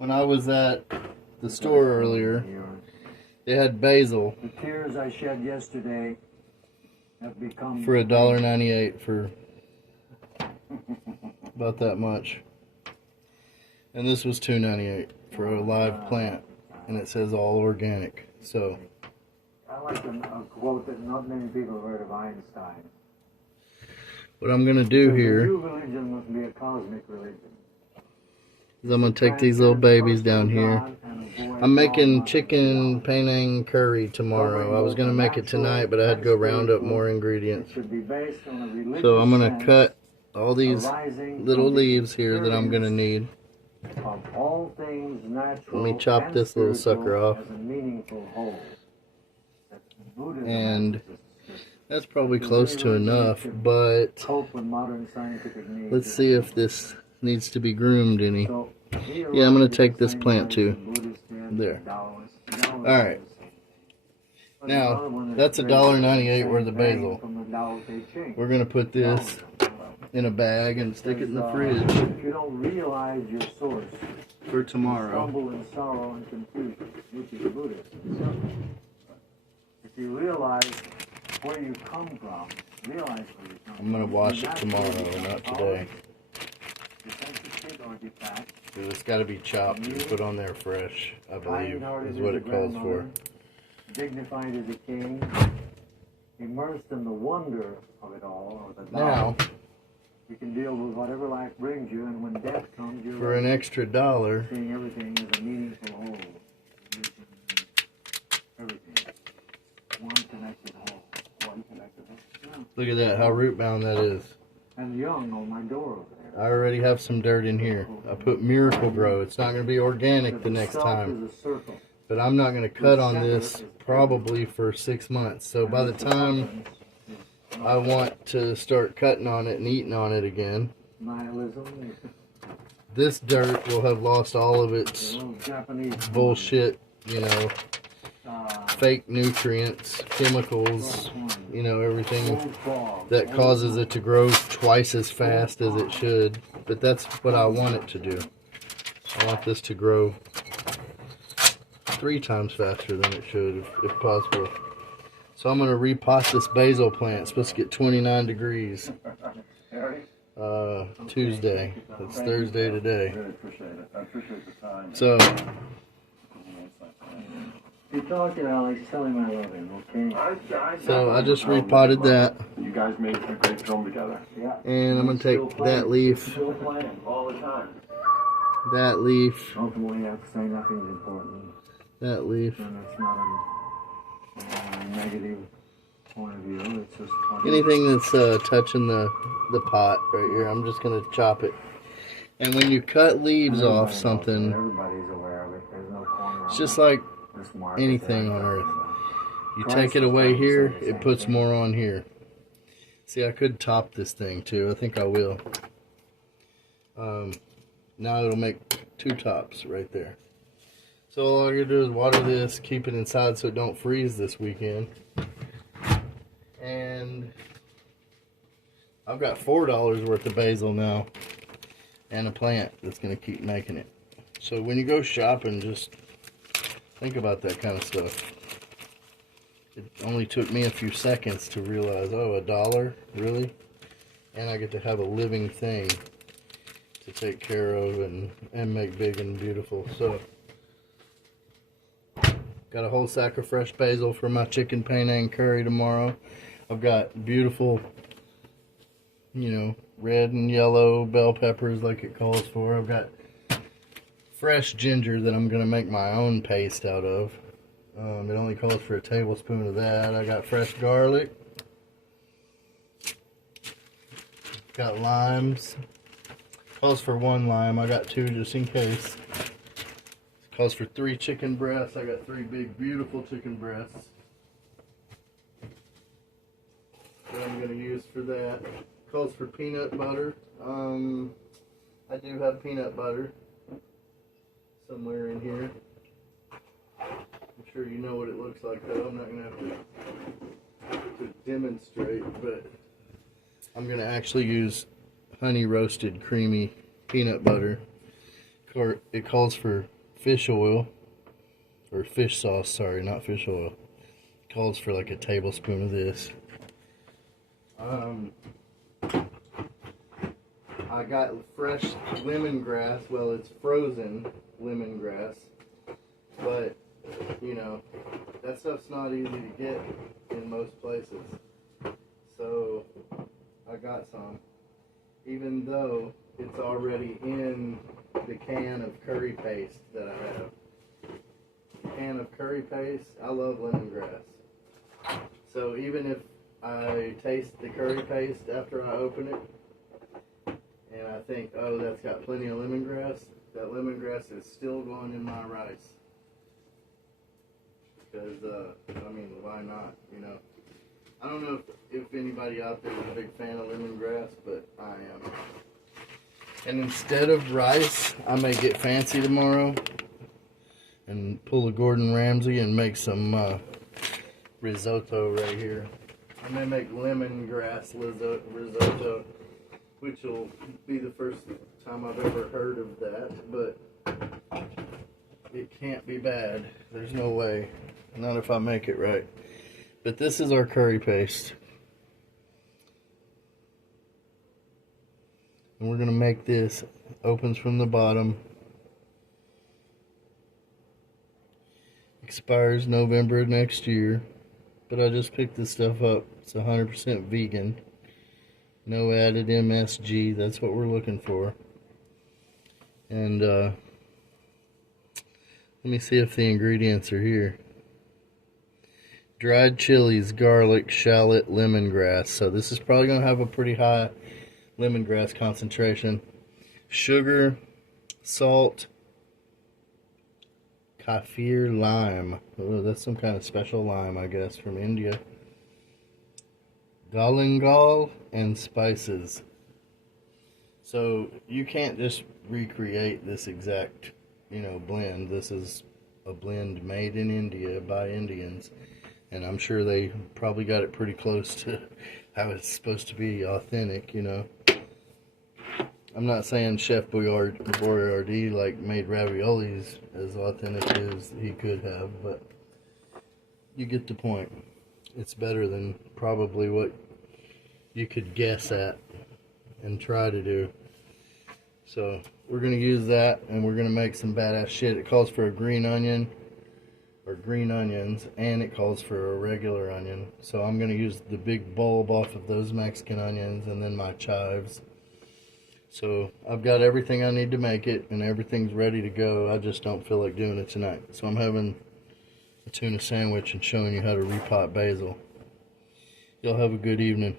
When I was at the store earlier, they had basil The tears I shed yesterday have become for $1.98 for about that much. And this was $2.98 for a live plant, and it says all organic. So I like a quote that not many people have heard of Einstein. what I'm gonna do The here new religion must be a cosmic religion. is I'm gonna take these little babies down here. I'm making chicken Penang curry tomorrow. I was gonna make it tonight, but I had to go round up more ingredients. So I'm gonna cut all these little leaves here that I'm gonna need. Let me chop this little sucker off. And that's probably close to enough, but let's see if this needs to be groomed any. Yeah, I'm going to take this plant too. There. Alright. Now, that's $1.98 worth of basil. We're going to put this in a bag and stick it in the fridge If you don't realize your source, for tomorrow. stumble in sorrow and confusion, which is Buddhism. If you realize where you come from, realize where you come from. I'm going to wash it tomorrow, not today. It's got to be chopped and put on there fresh, I believe, is what it calls for. Dignified as a king, immersed in the wonder of it all, or the Now, you can deal with whatever life brings you, and when death comes, you're for an extra $1, seeing everything as a meaningful whole. Everything. One connected whole. One connected whole. Yeah. look at that, how root bound that is. And young on my door over there. I already have some dirt in here. I put Miracle Grow. It's not going to be organic the next time. But I'm not going to cut on this probably for 6 months. So by the time I want to start cutting on it and eating on it again, this dirt will have lost all of its bullshit, you know, fake nutrients, chemicals, you know, everything that causes it to grow twice as fast as it should. But that's what I want it to do. I want this to grow 3 times faster than it should, if possible. So I'm going to repot this basil plant. It's supposed to get 29 degrees. Tuesday. It's Thursday today. So You talk to Alex, tell him I love him, okay? So I just repotted that. You guys made a great film together. Yeah. And I'm going to take that leaf, Still playing all the time. that leaf, Ultimately, I have to say nothing's important. that leaf. And it's not a negative point of view. It's just Anything that's touching the pot right here, I'm just going to chop it. And when you cut leaves off something, everybody's aware of it. There's no corner. it's just like anything on earth. You take it away here, it puts more on here. See, I could top this thing too. I think I will. Now it'll make 2 tops right there. So all I gotta do is water this, keep it inside so it don't freeze this weekend. And I've got $4 worth of basil now and a plant that's gonna keep making it. So when you go shopping, just think about that kind of stuff. It only took me a few seconds to realize, oh, $1? Really? And I get to have a living thing to take care of and make big and beautiful. So, got a whole sack of fresh basil for my chicken Penang curry tomorrow. I've got beautiful, you know, red and yellow bell peppers like it calls for. I've got fresh ginger that I'm going to make my own paste out of. It only calls for a tablespoon of that. I got fresh garlic. Got limes. Calls for 1 lime. I got 2 just in case. Calls for 3 chicken breasts. I got 3 big, beautiful chicken breasts that I'm going to use for that. Calls for peanut butter. I do have peanut butter somewhere in here. I'm sure you know what it looks like though. I'm not going to have to demonstrate, but I'm going to actually use honey roasted creamy peanut butter. It calls for fish oil, or fish sauce, sorry, not fish oil. It calls for like a tablespoon of this. I got fresh lemongrass. Well, it's frozen lemongrass, but you know, that stuff's not easy to get in most places. So I got some, even though it's already in the can of curry paste that I have. Can of curry paste, I love lemongrass. So even if I taste the curry paste after I open it, and I think, oh, that's got plenty of lemongrass, that lemongrass is still going in my rice. Because, I mean, why not, you know? I don't know if anybody out there is a big fan of lemongrass, but I am. And instead of rice, I may get fancy tomorrow and pull a Gordon Ramsay and make some risotto right here. I may make lemongrass risotto, which will be the first time I've ever heard of that, but it can't be bad. There's no way. Not if I make it right. But this is our curry paste. And we're going to make this. Opens from the bottom. Expires November next year. But I just picked this stuff up. It's 100% vegan. No added MSG. That's what we're looking for. And let me see if the ingredients are here. Dried chilies, garlic, shallot, lemongrass. So this is probably going to have a pretty high lemongrass concentration. Sugar, salt, kaffir lime. Oh, that's some kind of special lime, I guess, from India. Galangal and spices. So you can't just recreate this exact, you know, blend. This is a blend made in India by Indians. And I'm sure they probably got it pretty close to how it's supposed to be authentic, you know. I'm not saying Chef Boyardee like made raviolis as authentic as he could have, but you get the point. It's better than probably what you could guess at and try to do. So we're going to use that, and we're going to make some badass shit. It calls for a green onion, or green onions, and it calls for a regular onion. So I'm going to use the big bulb off of those Mexican onions and then my chives. So I've got everything I need to make it, and everything's ready to go. I just don't feel like doing it tonight. So I'm having a tuna sandwich and showing you how to repot basil. Y'all have a good evening.